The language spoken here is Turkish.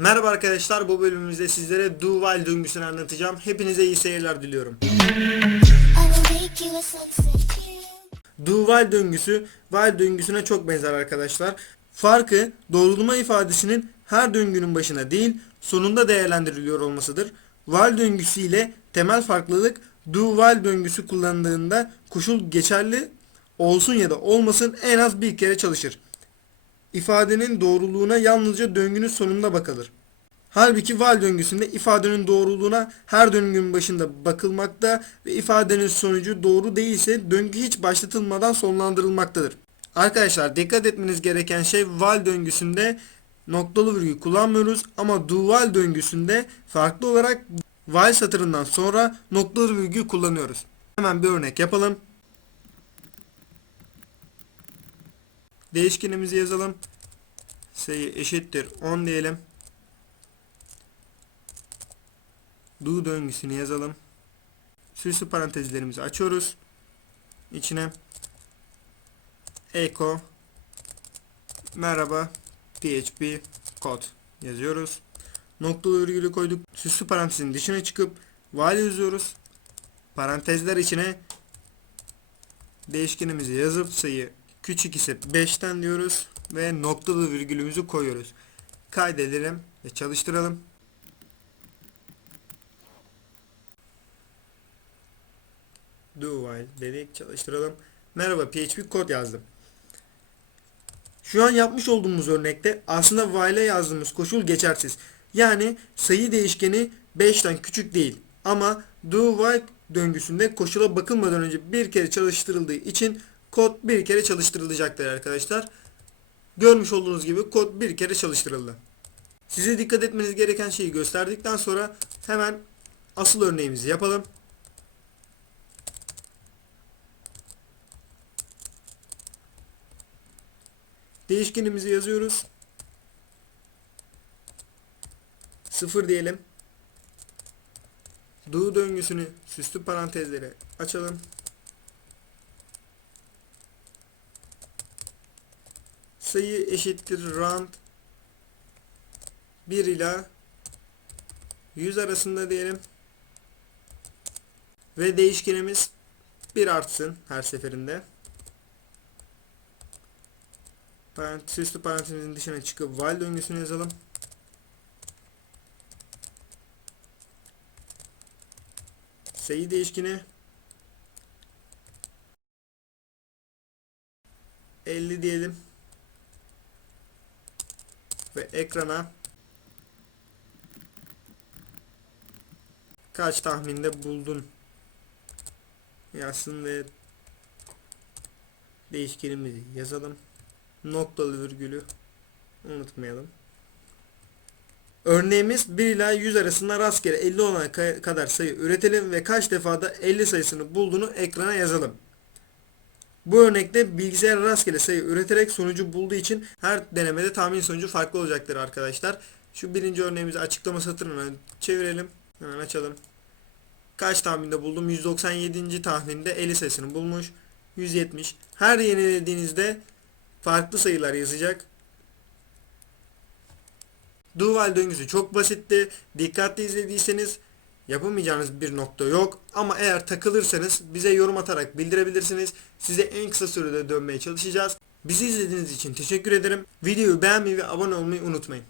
Merhaba arkadaşlar bu bölümümüzde sizlere do while döngüsünü anlatacağım. Hepinize iyi seyirler diliyorum. Do döngüsü while döngüsüne çok benzer arkadaşlar. Farkı doğrulama ifadesinin her döngünün başına değil sonunda değerlendiriliyor olmasıdır. While döngüsü ile temel farklılık do döngüsü kullanıldığında koşul geçerli olsun ya da olmasın en az bir kere çalışır. İfadenin doğruluğuna yalnızca döngünün sonunda bakılır. Halbuki while döngüsünde ifadenin doğruluğuna her döngünün başında bakılmakta ve ifadenin sonucu doğru değilse döngü hiç başlatılmadan sonlandırılmaktadır. Arkadaşlar dikkat etmeniz gereken şey while döngüsünde noktalı virgül kullanmıyoruz ama while döngüsünde farklı olarak while satırından sonra noktalı virgül kullanıyoruz. Hemen bir örnek yapalım. Değişkenimizi yazalım. Sayı eşittir 10 diyelim. Do döngüsünü yazalım. Süslü parantezlerimizi açıyoruz. İçine echo merhaba php kod yazıyoruz. Noktalı virgülü koyduk. Süslü parantezin dışına çıkıp while yazıyoruz. Parantezler içine değişkenimizi yazıp sayı küçük ise 5'ten diyoruz ve noktalı virgülümüzü koyuyoruz. Kaydedelim ve çalıştıralım. Do while dedik çalıştıralım. Merhaba PHP kod yazdım. Şu an yapmış olduğumuz örnekte aslında while'e yazdığımız koşul geçersiz. Yani sayı değişkeni 5'ten küçük değil. Ama do while döngüsünde koşula bakılmadan önce bir kere çalıştırıldığı için kod bir kere çalıştırılacaktır arkadaşlar. Görmüş olduğunuz gibi kod bir kere çalıştırıldı. Size dikkat etmeniz gereken şeyi gösterdikten sonra hemen asıl örneğimizi yapalım. Değişkenimizi yazıyoruz. 0 diyelim. Do döngüsünü süslü parantezlere açalım. Sayı eşittir round 1 ila 100 arasında diyelim. Ve değişkenimiz 1 artsın her seferinde. Parantez, süslü parantezin dışına çıkıp while döngüsünü yazalım. Sayı değişkeni 50 diyelim. Ve ekrana kaç tahminde buldun yazsın ve değişkenimizi yazalım noktalı virgülü unutmayalım. Örneğimiz 1 ila 100 arasında rastgele 50 olana ka- kadar sayı üretelim ve kaç defada 50 sayısını bulduğunu ekrana yazalım. Bu örnekte bilgisayar rastgele sayı üreterek sonucu bulduğu için her denemede tahmin sonucu farklı olacaktır arkadaşlar. Şu birinci örneğimizi açıklama satırına çevirelim. Hemen açalım. Kaç tahminde buldum? 197. tahminde 50 sayısını bulmuş. 170. Her yenilediğinizde farklı sayılar yazacak. While döngüsü çok basitti. Dikkatli izlediyseniz yapamayacağınız bir nokta yok. Ama eğer takılırsanız bize yorum atarak bildirebilirsiniz. Size en kısa sürede dönmeye çalışacağız. Bizi izlediğiniz için teşekkür ederim. Videoyu beğenmeyi ve abone olmayı unutmayın.